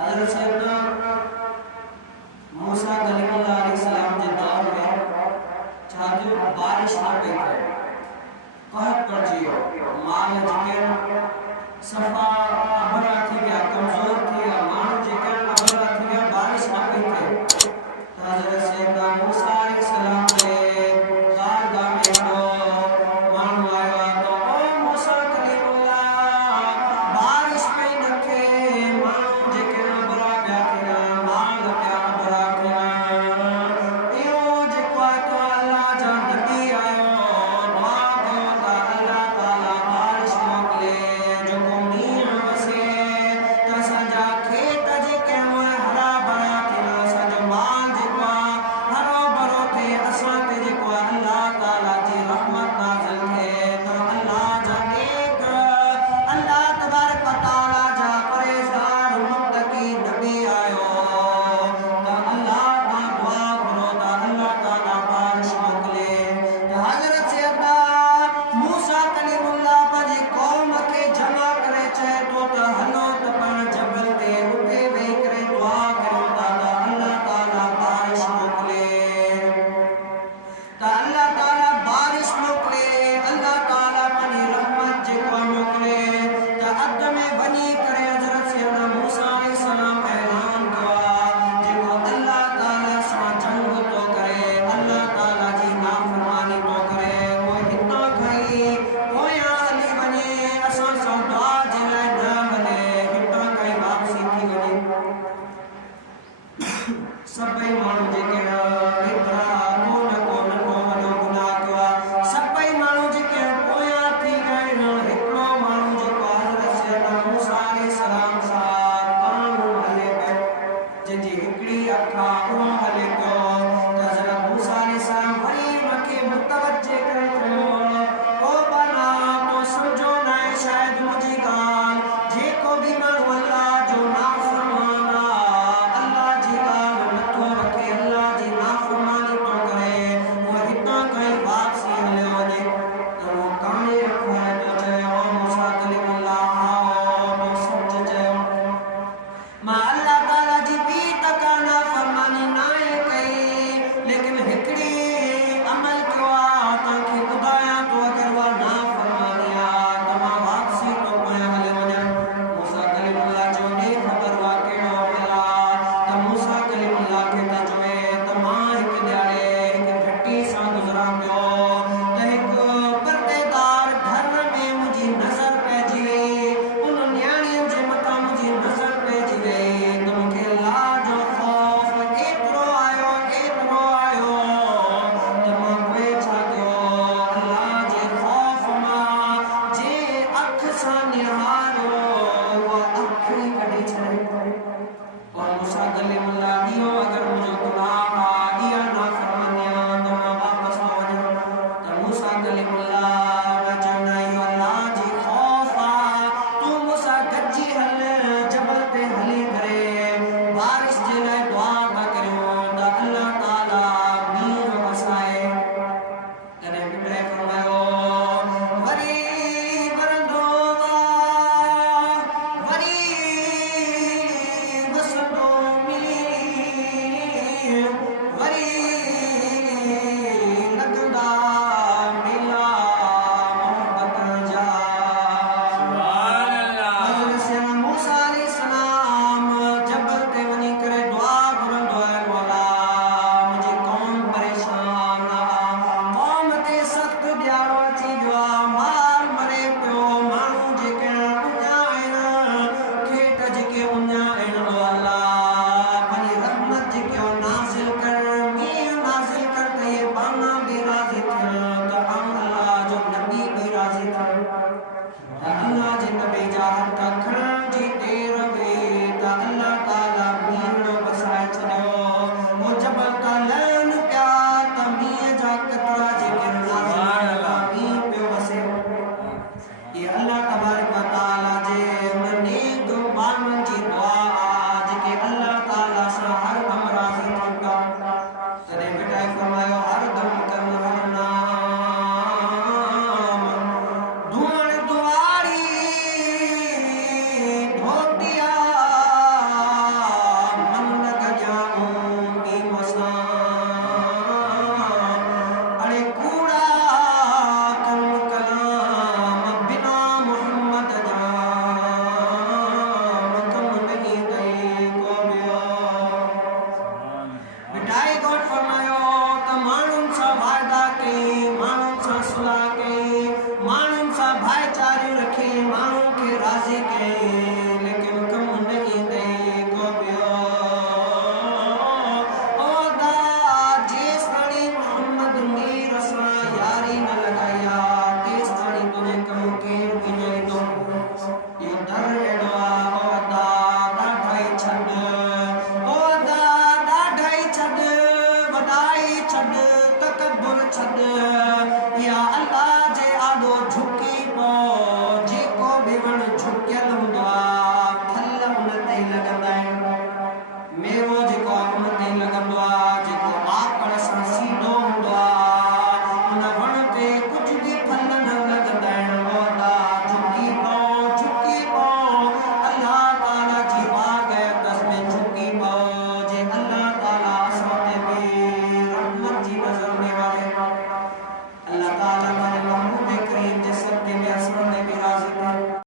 हज़रत सैयदना मूसा कलीमुल्लाह अलैहिस्सलाम जे दौर में छा थियो बारिश न पई थिए, कहत पड़जी वियो, माल जेके सफ़ा अबरा थी विया, कमज़ोर थी विया, माण्हू जेके अबरा थी विया, बारिश न पई थिए। हज़रत सैयदना मूसा अलैहिस्सलाम जे कारगाह में हिकिड़ो माण्हू आयो आहे त ओ मूसा कलीमुल्लाह, बारिश पई न थिए, माण्हू जेके अबरा पिया थियनि, माल पिया अबरा थियनि, इहो जेको आहे तो अल्लाह जा नबी आयो, दुआ कयो त अल्लाह ताला बारिश मोकिले, जेको मींहुं वसे त असांजा खेत जेके आहिनि हरा भरा थियनि, असांजो माल जेको आहे हरो भरो थिए, असां ते जेको आहे अल्लाह ताला जी रहमत नाज़िल थिए। पर अल्लाह जा नेक, अल्लाह तबारक व तआला जा परहेज़गार मुत्तकी नबी आयो त अल्लाह खां दुआ करो त अल्लाह ताला बारिश मोकिले। त हज़रत सैयदना मूसा कलीमुल्लाह पंहिंजी कौम खे जमा करे चए थो त हलो त पाण जबल ते उते वेही करे दुआ कयूं था त अल्लाह ताला बारिश मोकिले, त अल्लाह ताला बारिश मोकिले, अल्लाह ताला पंहिंजी रहमत जेको आहे मोकिले। त अध में वञी करे हज़रत सैयदना मूसा अलैहिस्सलाम ऐलान कयो आहे, जेको अल्लाह ताला सां जंग थो करे, अल्लाह ताला जी नाफ़रमानी थो करे, उहो हितां खां ई पोयां हली वञे, असां सां दुआ जे लाइ न वञे, हितां खां ई वापसी थी वञे। सभई माण्हू जेके